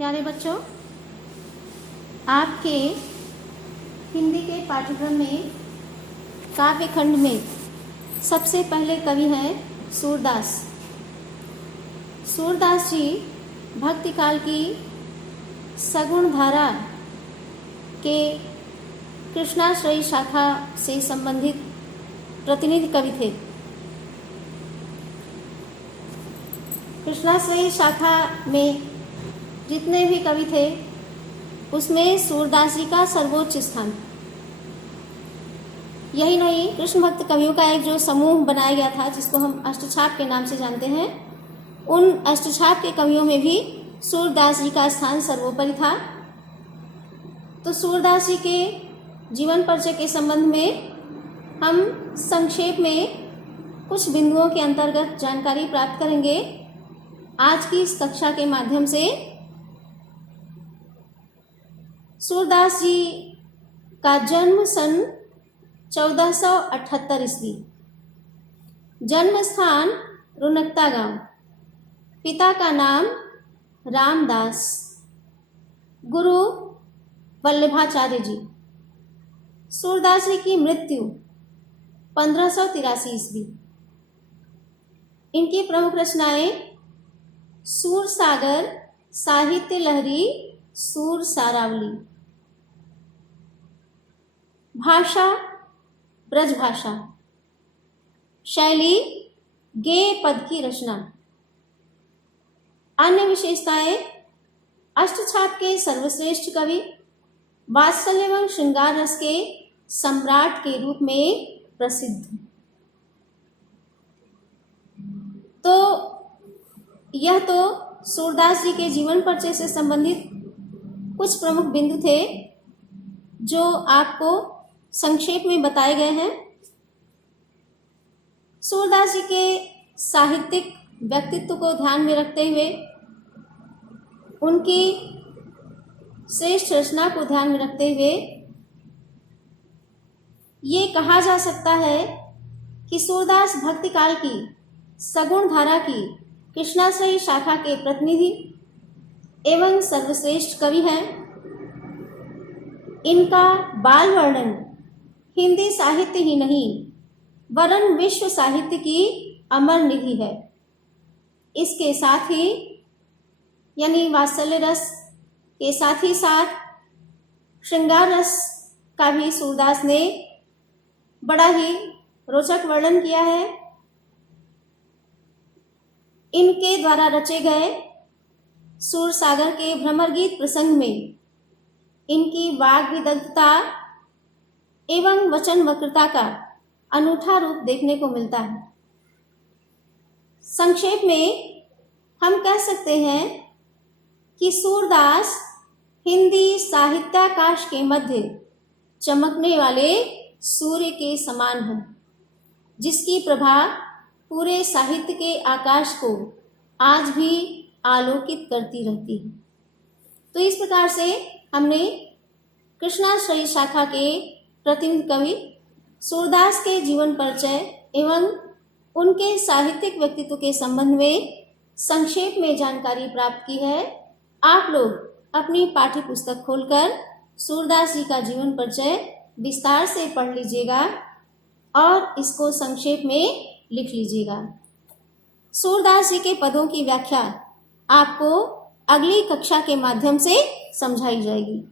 प्यारे बच्चों, आपके हिंदी के पाठ्यक्रम में काव्य खंड में सबसे पहले कवि हैं सूरदास। सूरदास जी भक्ति काल की सगुण धारा के कृष्णाश्रयी शाखा से संबंधित प्रतिनिधि कवि थे। कृष्णाश्रयी शाखा में जितने भी कवि थे उसमें सूरदास जी का सर्वोच्च स्थान। यही नहीं, कृष्ण भक्त कवियों का एक जो समूह बनाया गया था जिसको हम अष्टछाप के नाम से जानते हैं, उन अष्टछाप के कवियों में भी सूरदास जी का स्थान सर्वोपरि था। तो सूरदास जी के जीवन परिचय के संबंध में हम संक्षेप में कुछ बिंदुओं के अंतर्गत जानकारी प्राप्त करेंगे आज की इस कक्षा के माध्यम से। सूरदास जी का जन्म सन 1478 ईस्वी, जन्म स्थान रुनकता गांव, पिता का नाम रामदास, गुरु वल्लभाचार्य जी। सूरदास जी की मृत्यु 1583 ईस्वी। इनकी प्रमुख रचनाएं सूरसागर, साहित्य लहरी, सूर सारावली। भाषा ब्रज भाषा, शैली गेय पद की रचना। अन्य विशेषताएं अष्टछाप के सर्वश्रेष्ठ कवि, वात्सल्य एवं श्रृंगार रस के सम्राट के रूप में प्रसिद्ध। तो यह तो सूरदास जी के जीवन परिचय से संबंधित कुछ प्रमुख बिंदु थे जो आपको संक्षेप में बताए गए हैं। सूरदास जी के साहित्यिक व्यक्तित्व को ध्यान में रखते हुए, उनकी श्रेष्ठ रचना को ध्यान में रखते हुए ये कहा जा सकता है कि सूरदास भक्ति काल की सगुण धारा की कृष्णाश्रयी शाखा के प्रतिनिधि एवं सर्वश्रेष्ठ कवि हैं। इनका बाल वर्णन हिंदी साहित्य ही नहीं वरन विश्व साहित्य की अमर निधि है। इसके साथ ही यानी वात्सल्य रस के साथ ही साथ श्रृंगार रस का भी सूरदास ने बड़ा ही रोचक वर्णन किया है। इनके द्वारा रचे गए सूरसागर के भ्रमर गीत प्रसंग में इनकी वाग विदग्धता एवं वचन वक्रता का अनूठा रूप देखने को मिलता है। संक्षेप में हम कह सकते हैं कि सूरदास हिंदी साहित्याकाश के मध्य चमकने वाले सूर्य के समान है, जिसकी प्रभा पूरे साहित्य के आकाश को आज भी आलोकित करती रहती है। तो इस प्रकार से हमने कृष्णाश्रयी शाखा के प्रतिनिधि कवि सूरदास के जीवन परिचय एवं उनके साहित्यिक व्यक्तित्व के संबंध में संक्षेप में जानकारी प्राप्त की है। आप लोग अपनी पाठ्य पुस्तक खोलकर सूरदास जी का जीवन परिचय विस्तार से पढ़ लीजिएगा और इसको संक्षेप में लिख लीजिएगा। सूरदास जी के पदों की व्याख्या आपको अगली कक्षा के माध्यम से समझाई जाएगी।